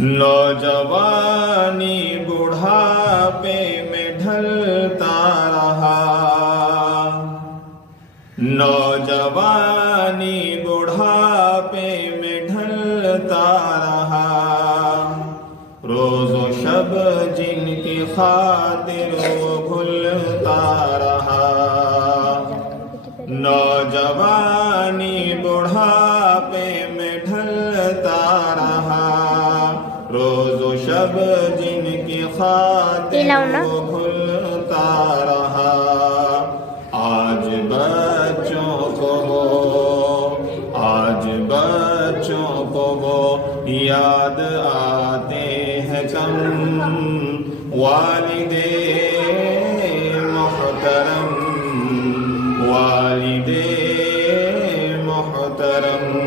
نوجوانی بڑھاپے میں ڈھلتا رہا، نوجوانی بڑھاپے میں ڈھلتا رہا، روز و شب جن کی خاطر وہ بھولتا رہا، نوجوانی بڑھاپے میں ڈھلتا رہا، روز و شب جن کی خاطر وہ بھولتا رہا، آج بچوں کو وہ یاد آتے ہیں کم، والدین